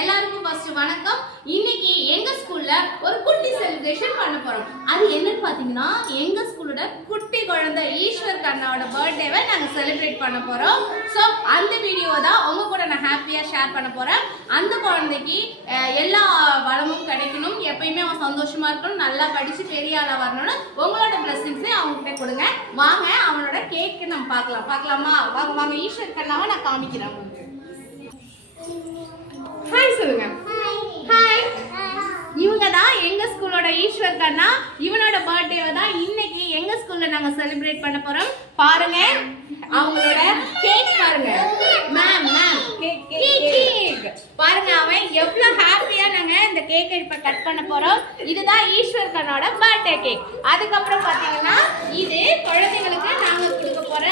எல்லாருக்கும் ஃபர்ஸ்ட் வணக்கம். இன்னைக்கு எங்க ஸ்கூல்ல ஒரு குட்டி செலிப்ரேஷன் பண்ண போறோம். அது என்னன்னு பாத்தீங்கன்னா எங்க ஸ்கூலோட குட்டி குழந்தை ஈஸ்வர் கண்ணாவோட பர்த்டேவை நாங்க செலிப்ரேட் பண்ண போறோம். ஸோ அந்த வீடியோ தான் உங்க கூட நான் ஹாப்பியா ஷேர் பண்ண போறேன். அந்த குழந்தைக்கு எல்லா வளமும் கிடைக்கணும். எப்பயுமே அவன் சந்தோஷமா இருக்கணும். நல்லா படிச்சு பெரிய ஆளா வரணும்னு உங்களோட பிளஸிங்ஸை அவங்ககிட்ட கொடுங்க. வாங்க அவனோட கேக்கு நம்ம பார்க்கலாம். பார்க்கலாமா? வாங்க வாங்க ஈஸ்வர் கண்ணாவை நான் காமிக்கிறேன். உங்களுக்கு ஹாய் சொல்லுங்க. ஹாய் இவங்க தான் எங்க ஸ்கூலோட ஈஸ்வர் கண்ணா. இவனோட பர்த்டேவை தான் இன்னைக்கு எங்க ஸ்கூல்ல நாங்க செலிப்ரேட் பண்ண போறோம். பாருங்க. அவங்களோட கேக் பாருங்க. மேம் மேம் கேக் பாருங்க அவன் எவ்வளவு ஹாப்பியா நாங்க இந்த கேக்கை இப்ப கட் பண்ண போறோம். இதுதான் ஈஸ்வர் கண்ணோட பர்த்டே கேக் அதுக்கப்புறம் பாத்தீங்கன்னா இது குழந்தைங்களுக்கு நாங்க கொடுக்க போற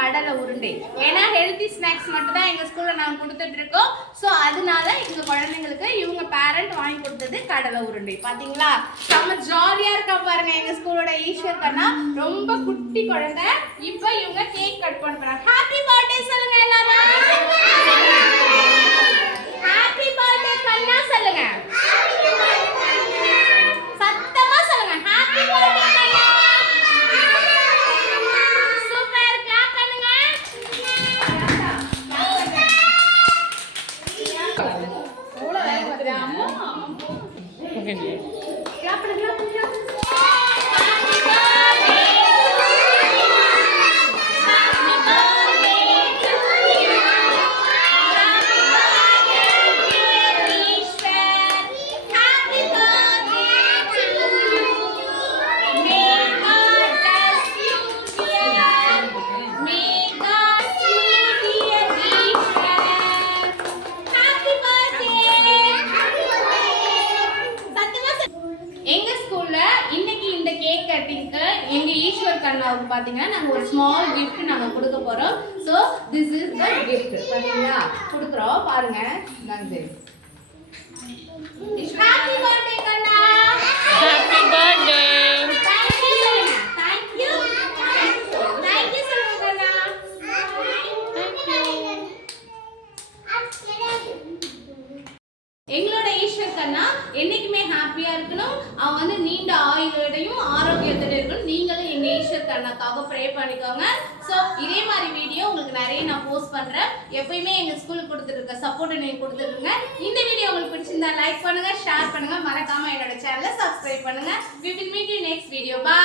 கடலை உருண்டை. ஏன்னா ஹெல்த்தி ஸ்நாக்ஸ் மட்டும் தான் எங்க ஸ்கூலில் நாங்கள் கொடுத்துட்டு இருக்கோம். ஸோ அதனால எங்கள் குழந்தைங்களுக்கு இவங்க பேரண்ட் வாங்கி கொடுத்தது கடலை உருண்டை. பாத்தீங்களா? செம்ம ஜாலியா இருக்கா பாருங்க எங்க ஸ்கூலோட ஈஸ்வர் கண்ணா. ரொம்ப குட்டி குழந்தை. இப்போ இவங்க கேக் கட் பண்ணுறாங்க ஹாப்பி எவ்வளவு வேலை பார்த்தியா? அம்மா. Clap பண்ணு, clap பண்ணு, எங்க ஈஸ்வர் கண்ணாவுக்கு பாத்தீங்கன்னா நாங்க ஒரு ஸ்மால் gift நாங்க கொடுக்க போறோம். So this is the gift. பாத்தீங்களா? கொடுக்குறோம். பாருங்க. நாங்க ஹாப்பி பர்த்டே கண்ணா சொல்லுங்க கண்ணா எங்களோட ஈஸ்வர் கண்ணா என்னைக்குமே ஹாப்பியா இருக்கணும். அவன் வந்து நீங்களும் அண்ணாக்காக ப்ரே பண்ணிக்கோங்க. ஸோ இதே மாதிரி வீடியோ உங்களுக்கு நிறைய நான் போஸ்ட் பண்றேன். எப்பயுமே எங்க ஸ்கூலுக்கு கொடுத்துருக்க சப்போர்ட்டை சப்போர்ட் நீங்க கொடுத்துருங்க. இந்த வீடியோ உங்களுக்கு பிடிச்சிருந்தா லைக் பண்ணுங்க ஷேர் பண்ணுங்க. மறக்காம என்னோட சேனலை சப்ஸ்கிரைப் பண்ணுங்க. We will meet you next video பா